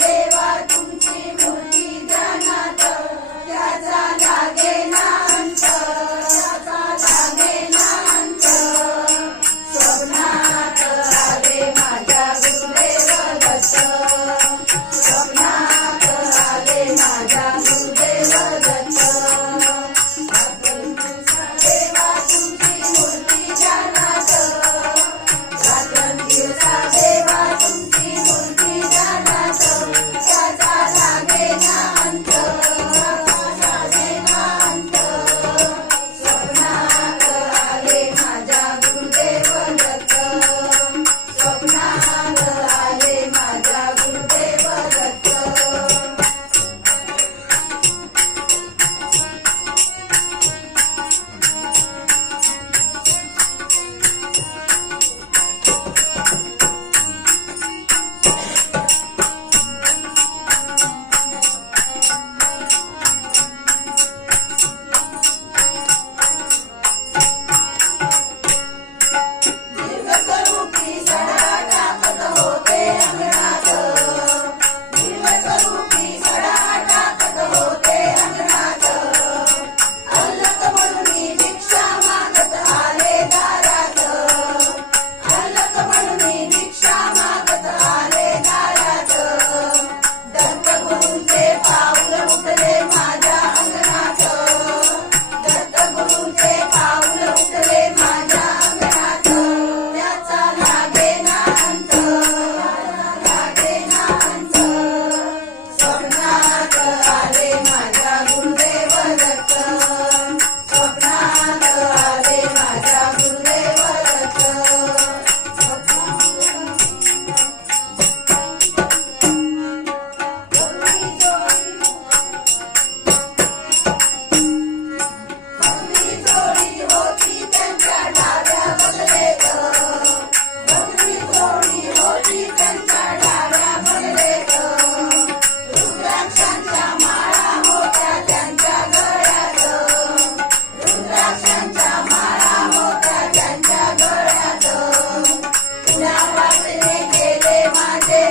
देवा तुमची मूर्ती ध्यानात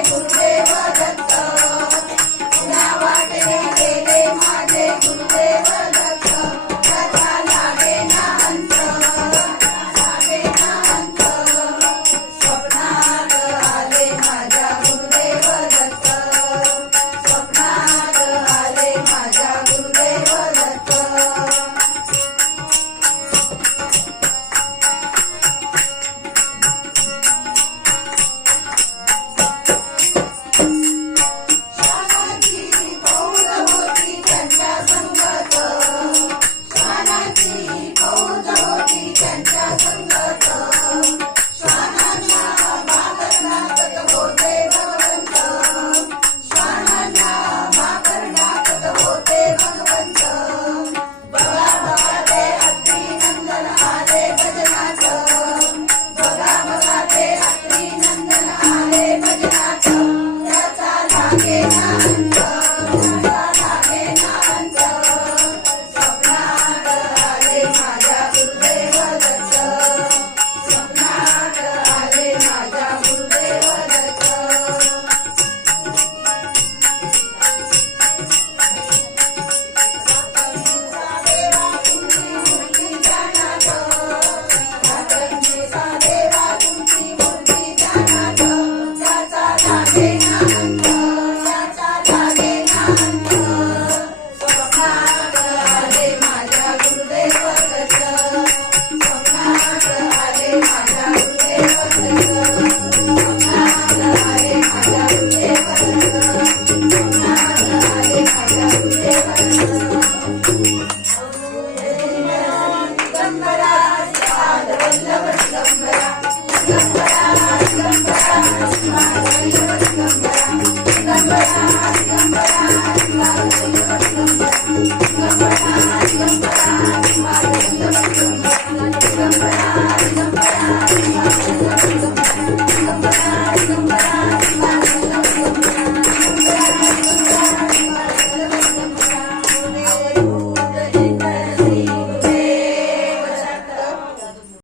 Deus, Deus.